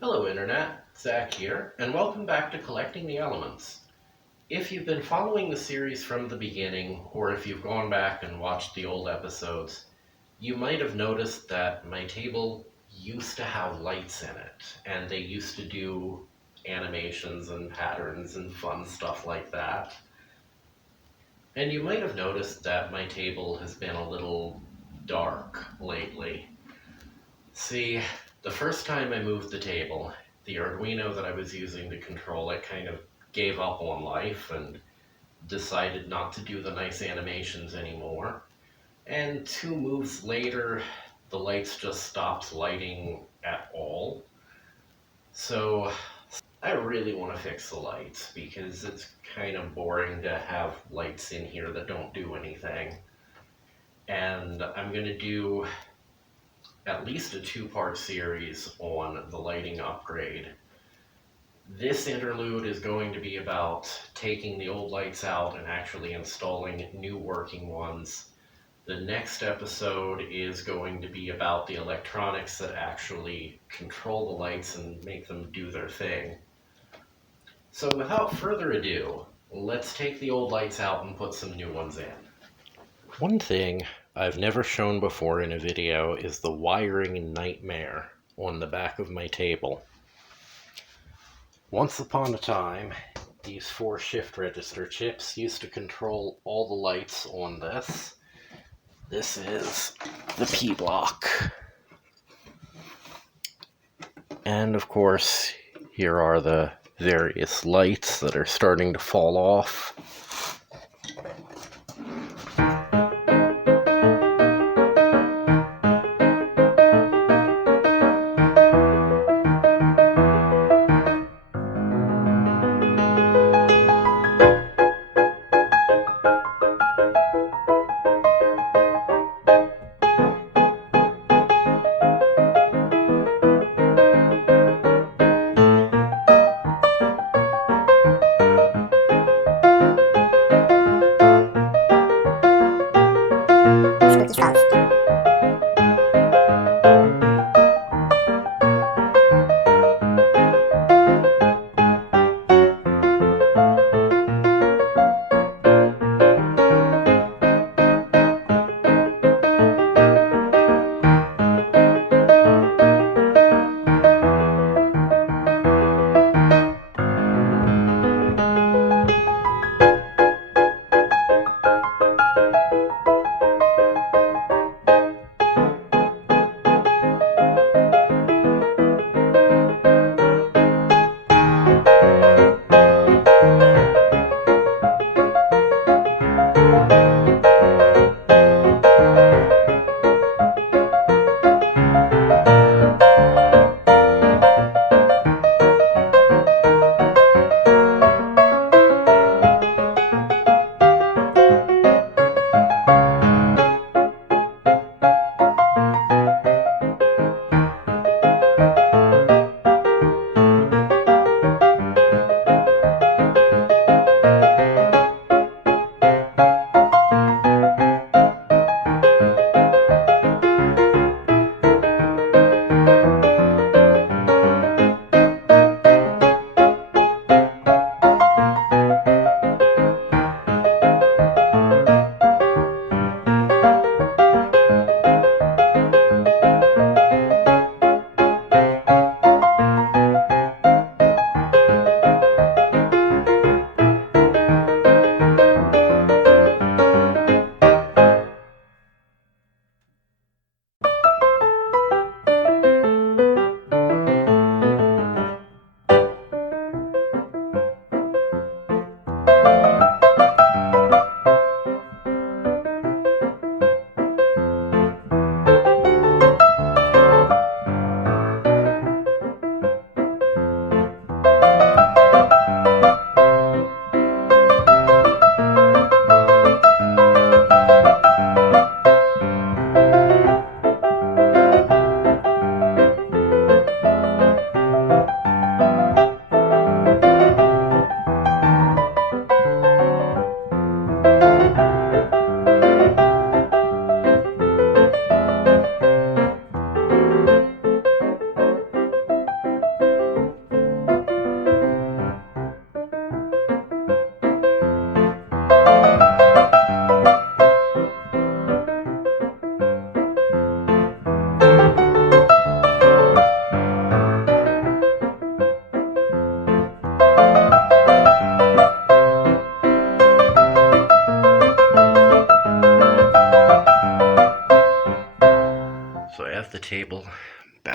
Hello Internet, Zach here, and welcome back to Collecting the Elements. If you've been following the series from the beginning, or if you've gone back and watched the old episodes, you might have noticed that my table used to have lights in it, and they used to do animations and patterns and fun stuff like that. And you might have noticed that my table has been a little dark lately. See, the first time I moved the table, the Arduino that I was using to control it kind of gave up on life and decided not to do the nice animations anymore. And 2 moves later, the lights just stopped lighting at all. So I really want to fix the lights because it's kind of boring to have lights in here that don't do anything. And I'm going to do at least a 2-part series on the lighting upgrade. This interlude is going to be about taking the old lights out and actually installing new working ones. The next episode is going to be about the electronics that actually control the lights and make them do their thing. So without further ado, let's take the old lights out and put some new ones in. One thing I've never shown before in a video is the wiring nightmare on the back of my table. Once upon a time, these 4 shift register chips used to control all the lights on this. This is the P block. And of course, here are the various lights that are starting to fall off.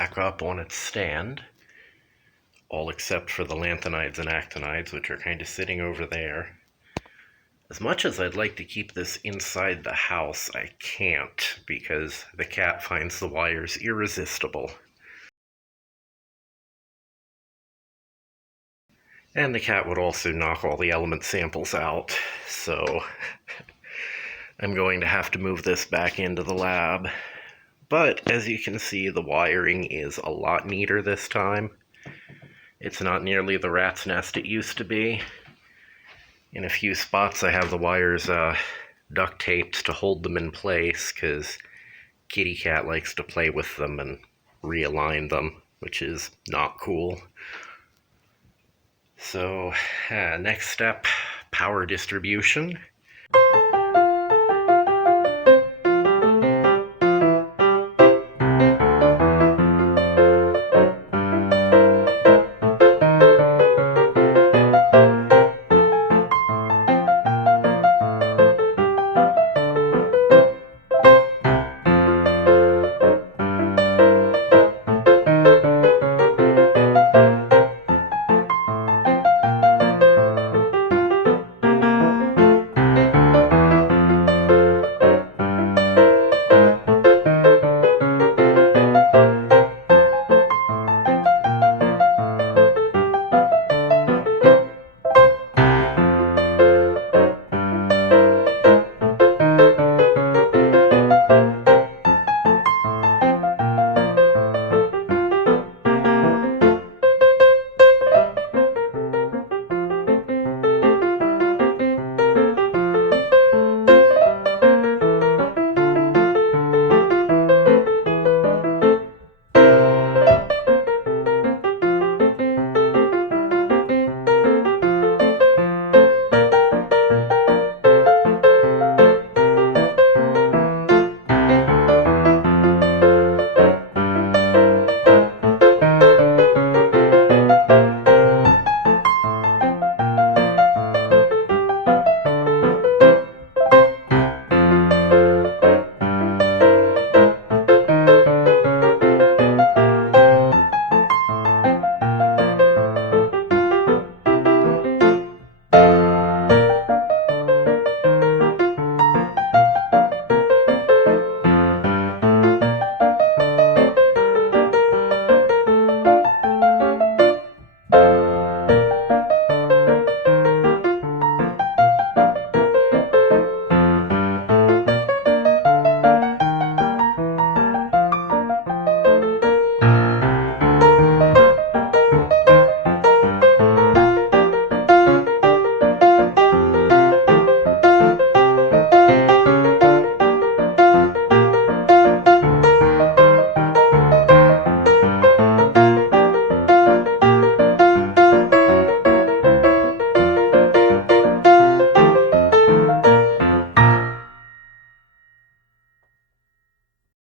back up on its stand, all except for the lanthanides and actinides, which are kind of sitting over there. As much as I'd like to keep this inside the house, I can't, because the cat finds the wires irresistible. And the cat would also knock all the element samples out, so I'm going to have to move this back into the lab. But as you can see, the wiring is a lot neater this time. It's not nearly the rat's nest it used to be. In a few spots I have the wires duct taped to hold them in place, because kitty cat likes to play with them and realign them, which is not cool. So next step, power distribution.